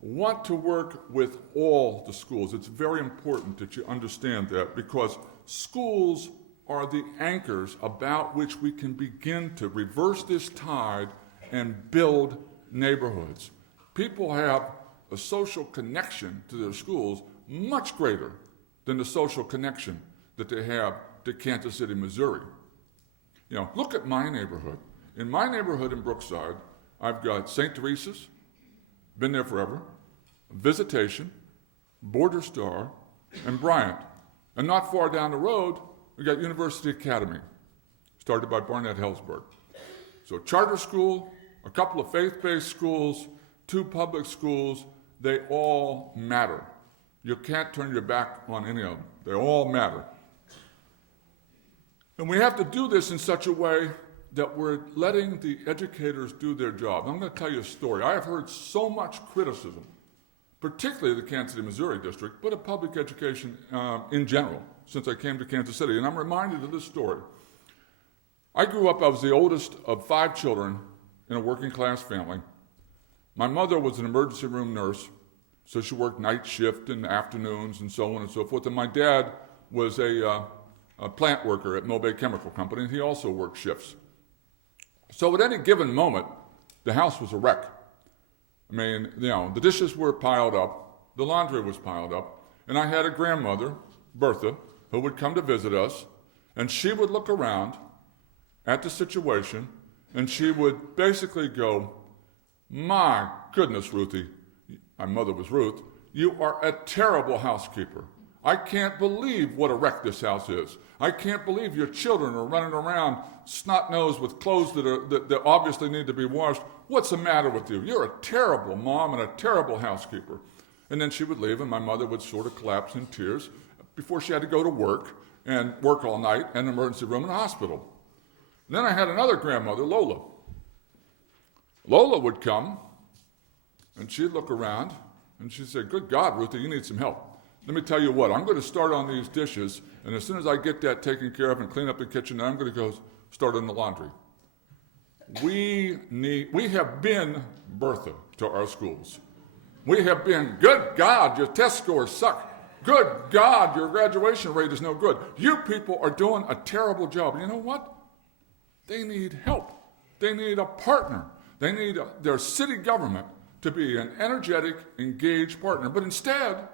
want to work with all the schools. It's very important that you understand that, because schools are the anchors about which we can begin to reverse this tide and build neighborhoods. People have a social connection to their schools much greater than the social connection that they have to Kansas City, Missouri. Look at my neighborhood. In my neighborhood in Brookside, I've got St. Teresa's, been there forever, Visitation, Border Star, and Bryant. And not far down the road, we got University Academy, started by Barnett Hellsberg. So charter school, a couple of faith-based schools, 2 public schools, they all matter. You can't turn your back on any of them. They all matter. And we have to do this in such a way that we're letting the educators do their job. I'm going to tell you a story. I have heard so much criticism, particularly of the Kansas City, Missouri district, but of public education in general, since I came to Kansas City. And I'm reminded of this story. I grew up, I was the oldest of 5 children in a working class family. My mother was an emergency room nurse, so she worked night shift and afternoons and so on and so forth. And my dad was a plant worker at Mobay Chemical Company, and he also worked shifts. So at any given moment, the house was a wreck. I mean, the dishes were piled up, the laundry was piled up, and I had a grandmother, Bertha, who would come to visit us, and she would look around at the situation, and she would basically go, "My goodness, Ruthie," my mother was Ruth, "you are a terrible housekeeper. I can't believe what a wreck this house is. I can't believe your children are running around snot-nosed with clothes that obviously need to be washed. What's the matter with you? You're a terrible mom and a terrible housekeeper." And then she would leave, and my mother would sort of collapse in tears before she had to go to work and work all night in an emergency room in a hospital. And then I had another grandmother, Lola. Lola would come, and she'd look around, and she'd say, "Good God, Ruthie, you need some help. Let me tell you what, I'm going to start on these dishes, and as soon as I get that taken care of and clean up the kitchen, then I'm going to go start on the laundry." We have been Bertha to our schools. We have been, "Good God, your test scores suck. Good God, your graduation rate is no good. You people are doing a terrible job." You know what? They need help. They need a partner. They need their city government to be an energetic, engaged partner. But instead,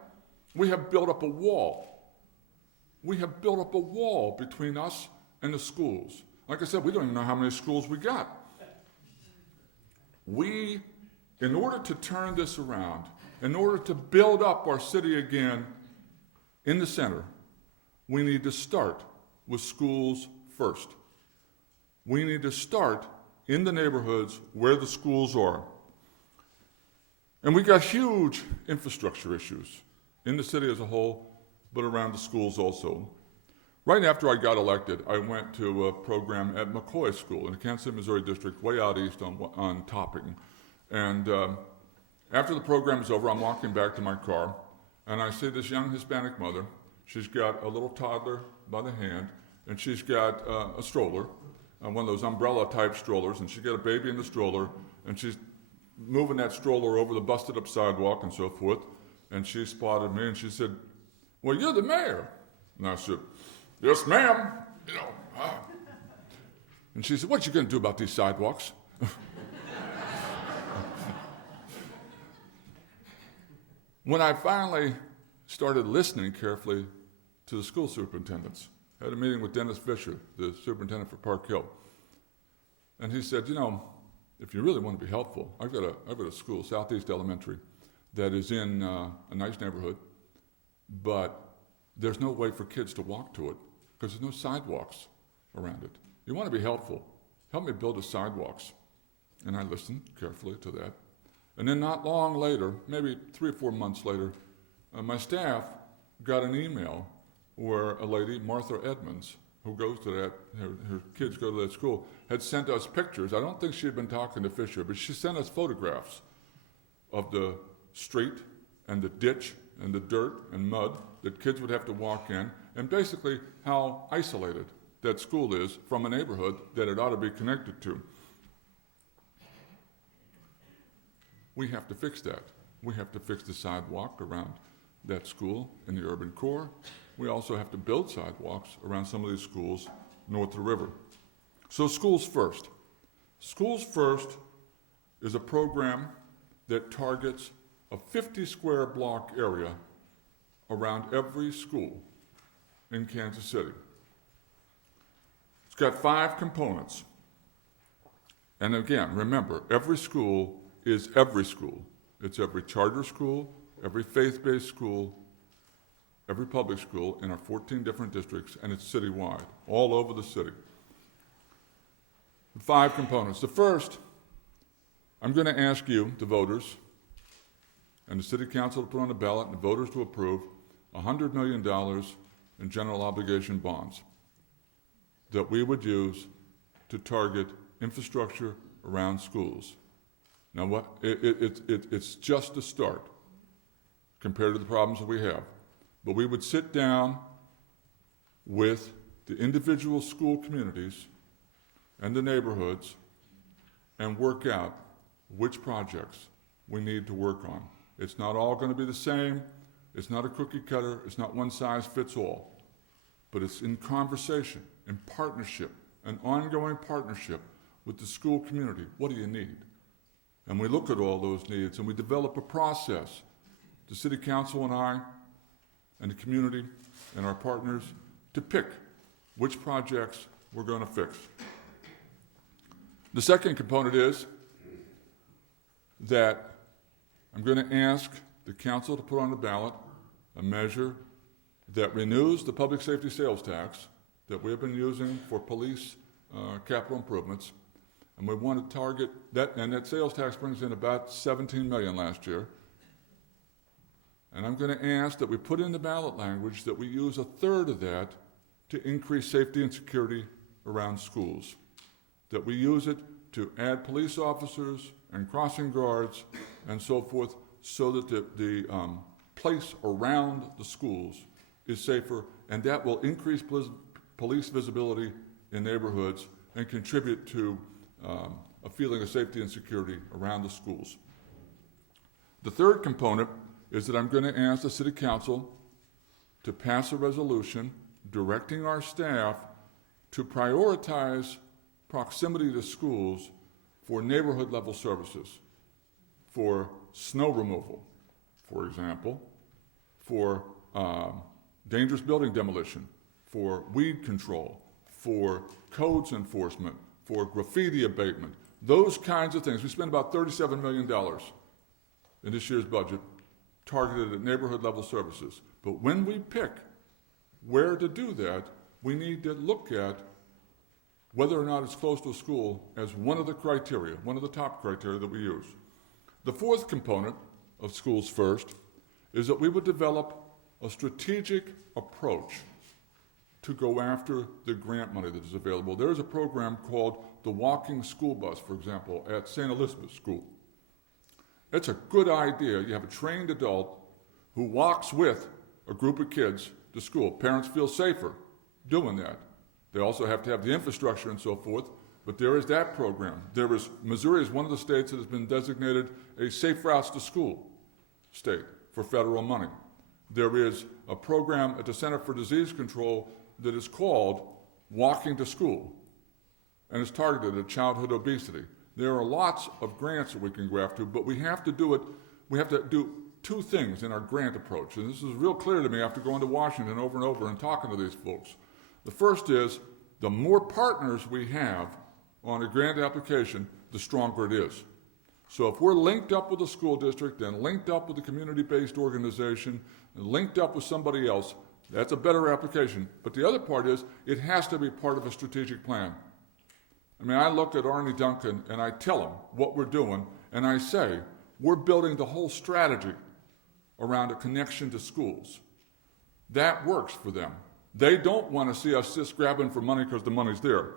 we have built up a wall. We have built up a wall between us and the schools. Like I said, we don't even know how many schools we got. In order to turn this around, in order to build up our city again in the center, we need to start with schools first. We need to start in the neighborhoods where the schools are. And we got huge infrastructure issues in the city as a whole, but around the schools also. Right after I got elected, I went to a program at McCoy School in the Kansas City, Missouri district, way out east on Topping. And after the program is over, I'm walking back to my car, and I see this young Hispanic mother. She's got a little toddler by the hand, and she's got a stroller, one of those umbrella-type strollers, and she's got a baby in the stroller, and she's moving that stroller over the busted-up sidewalk and so forth. And she spotted me, and she said, "Well, you're the mayor." And I said, "Yes, ma'am." And she said, "What you going to do about these sidewalks?" When I finally started listening carefully to the school superintendents, I had a meeting with Dennis Fisher, the superintendent for Park Hill. And he said, "If you really want to be helpful, I've got a school, Southeast Elementary, that is in a nice neighborhood, but there's no way for kids to walk to it because there's no sidewalks around it. You want to be helpful. Help me build the sidewalks." And I listened carefully to that. And then not long later, maybe 3 or 4 months later, my staff got an email where a lady, Martha Edmonds, who goes to that, her kids go to that school, had sent us pictures. I don't think she had been talking to Fisher, but she sent us photographs of the street and the ditch and the dirt and mud that kids would have to walk in, and basically how isolated that school is from a neighborhood that it ought to be connected to. We have to fix that. we have to fix the sidewalk around that school in the urban core. We also have to build sidewalks around some of these schools north of the river. So Schools First. Schools First is a program that targets a 50-square block area around every school in Kansas City. It's got 5 components. And again, remember, every school is every school. It's every charter school, every faith-based school, every public school in our 14 different districts, and it's citywide, all over the city. 5 components. The first, I'm going to ask you, the voters, and the city council to put on the ballot and the voters to approve $100 million in general obligation bonds that we would use to target infrastructure around schools. Now, it's just a start compared to the problems that we have. But we would sit down with the individual school communities and the neighborhoods and work out which projects we need to work on. It's not all going to be the same. It's not a cookie cutter. It's not one size fits all. But it's in conversation, in partnership, an ongoing partnership with the school community. What do you need? And we look at all those needs and we develop a process. The city council and I and the community and our partners to pick which projects we're going to fix. The second component is that I'm going to ask the council to put on the ballot a measure that renews the public safety sales tax that we have been using for police capital improvements. And we want to target that, and that sales tax brings in about $17 million last year. And I'm going to ask that we put in the ballot language that we use 1/3 of that to increase safety and security around schools. That we use it to add police officers and crossing guards and so forth so that the place around the schools is safer, and that will increase police visibility in neighborhoods and contribute to a feeling of safety and security around the schools. The third component is that I'm going to ask the City Council to pass a resolution directing our staff to prioritize proximity to schools for neighborhood level services, for snow removal, for example, for dangerous building demolition, for weed control, for codes enforcement, for graffiti abatement, those kinds of things. We spent about $37 million in this year's budget targeted at neighborhood level services. But when we pick where to do that, we need to look at whether or not it's close to a school as one of the criteria, one of the top criteria that we use. The fourth component of Schools First is that we would develop a strategic approach to go after the grant money that is available. There is a program called the Walking School Bus, for example, at St. Elizabeth School. It's a good idea. You have a trained adult who walks with a group of kids to school. Parents feel safer doing that. They also have to have the infrastructure and so forth, but there is that program. Missouri is one of the states that has been designated a safe routes to school state for federal money. There is a program at the Center for Disease Control that is called Walking to School, and it's targeted at childhood obesity. There are lots of grants that we can go after, but we have to do 2 things in our grant approach, and this is real clear to me after going to Washington over and over and talking to these folks. The first is, the more partners we have on a grant application, the stronger it is. So if we're linked up with a school district and linked up with a community-based organization and linked up with somebody else, that's a better application. But the other part is, it has to be part of a strategic plan. I mean, I look at Arnie Duncan and I tell him what we're doing, and I say, we're building the whole strategy around a connection to schools. That works for them. They don't want to see us just grabbing for money because the money's there.